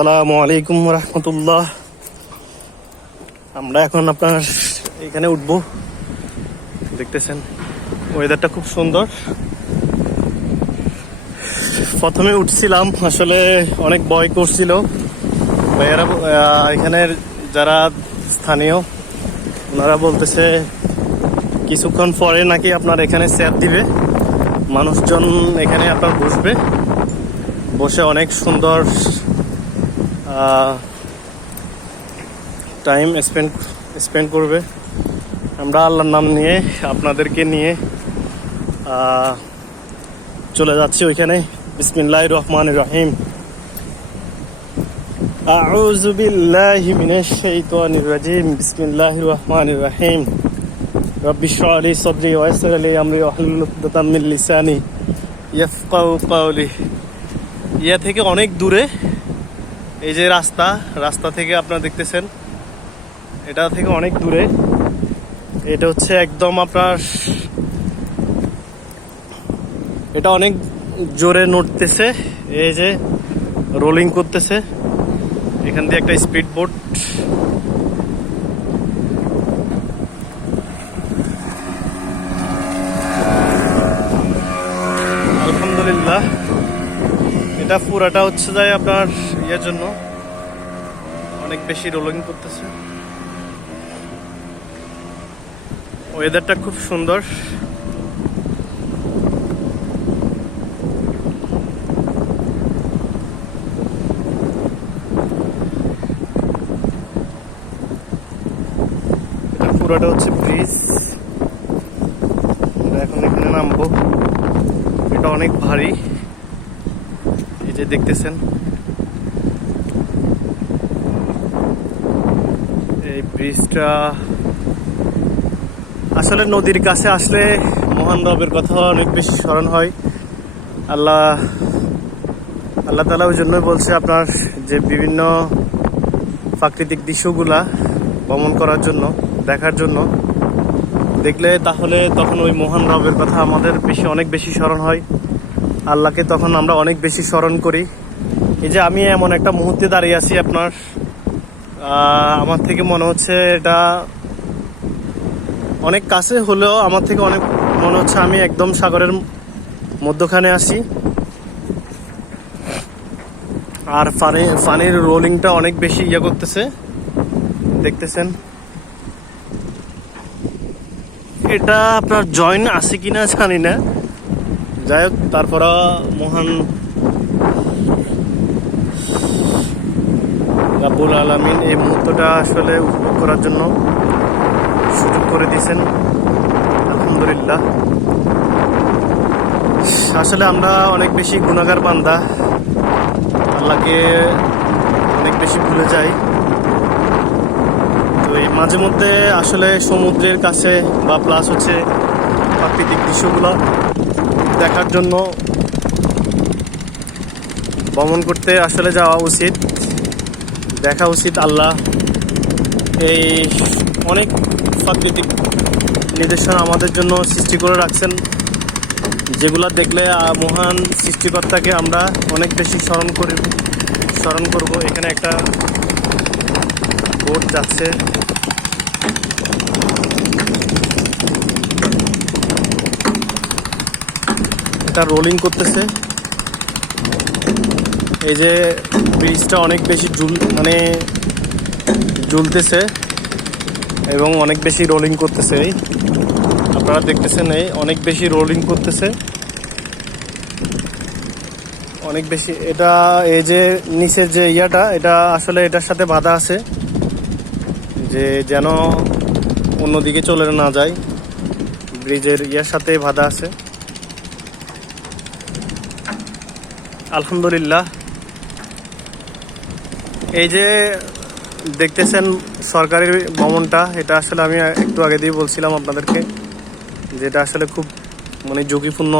আসসালামু আলাইকুম রহমতুল্লাহ। আমরা এখন আপনার এখানে উঠবো। দেখতেছেন ওয়েদারটা খুব সুন্দর। প্রথমে উঠছিলাম, আসলে অনেক ভয় করছিল ভাইয়ারা। এখানের যারা স্থানীয় ওনারা বলতেছে কিছুক্ষণ পরে নাকি আপনার এখানে স্যাপ দিবে, মানুষজন এখানে আপনার বসে অনেক সুন্দর টাইম স্পেন্ড করবে। আমরা আল্লাহর নাম নিয়ে আপনাদেরকে নিয়ে চলে যাচ্ছি ওইখানে। বিসমিল্লাহির রহমানির রহিম। আউযু বিল্লাহি মিনাশ শাইতানির রাজিম। বিসমিল্লাহির রহমানির রহিম। রব্বি ইশরাহ লি সাদরি ওয়া ইয়াসসির লি আমরি ওয়াহলুল উকদাতাম মিন লিসানি ইয়াফকাহু কাওলি। ইয়া থেকে অনেক দূরে এই যে রাস্তা থেকে আপনারা দেখতেছেন, এটা থেকে অনেক দূরে। এটা হচ্ছে একদম আপনার, এটা অনেক জোরে নড়তেছে, এই যে রোলিং করতেছে। এখান দিয়ে একটা স্পিড বোট আলহামদুলিল্লাহ। এটা পুরাটা হচ্ছে যায় আপনার ইয়ের জন্য অনেক বেশি রোলিং করতেছে। ওয়েদারটা খুব সুন্দর। এটা পুরাটা হচ্ছে ব্রিজ। এখন এখানে নামবো। এটা অনেক ভারী, এই যে দেখতেছেন। এই ব্রিজটা আসলে নদীর কাছে আসলে মহান রবের কথা অনেক বেশি স্মরণ হয়। আল্লাহ তাআলা ওই জন্যই বলছে আপনার যে বিভিন্ন প্রাকৃতিক দৃশ্যগুলা ভ্রমণ করার জন্য, দেখার জন্য। দেখলে তাহলে তখন ওই মহান রবের কথা আমাদের অনেক বেশি স্মরণ হয়। আল্লাহকে তখন আমরা অনেক বেশি স্মরণ করি। এই যে আমি এমন একটা মুহূর্তে দাঁড়িয়ে আছি আপনার, আমার থেকে মনে হচ্ছে এটা অনেক কাছে হলেও আমার থেকে অনেক মনে হচ্ছে আমি একদম সাগরের মধ্যখানে আছি। আর পানির রোলিংটা অনেক বেশি করতেছে, দেখতেছেন। এটা আপনার জয়েন আছে কিনা জানি না, যাই হোক। তারপর মহান রাব্বুল আলামিন এই মুহূর্তটা আসলে উপভোগ করার জন্য সুযোগ করে দিয়েছেন, আলহামদুলিল্লাহ। আসলে আমরা অনেক বেশি গুনাহগার বান্দা, আল্লাহকে অনেক বেশি ভুলে যাই। তো এই মাঝে মধ্যে আসলে সমুদ্রের কাছে বা প্লাস হচ্ছে প্রাকৃতিক দৃশ্যগুলো দেখার জন্য ভ্রমণ করতে আসলে যাওয়া উচিত, দেখা উচিত। আল্লাহ এই অনেক প্রাকৃতিক নিদর্শন আমাদের জন্য সৃষ্টি করে রাখছেন, যেগুলো দেখলে মহান সৃষ্টিকর্তাকে আমরা অনেক বেশি স্মরণ করব। এখানে একটা বোট যাচ্ছে, এটা রোলিং করতেছে। এই যে ব্রিজটা অনেক বেশি ঝুলতেছে এবং অনেক বেশি রোলিং করতেছে। আপনারা দেখতেছেন, এই অনেক বেশি রোলিং করতেছে, অনেক বেশি। এটা এই যে নিচের যে এটা আসলে এটার সাথে বাধা আছে, যে যেন অন্যদিকে চলে না যায়, ব্রিজের সাথে বাধা আছে। আলহামদুলিল্লাহ। এই যে দেখতেছেন সরকারি ভবনটা, এটা আসলে আমি একটু আগে দিয়ে বলছিলাম আপনাদেরকে, যেটা আসলে খুব ঝুঁকিপূর্ণ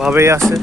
ভাবেই আছে।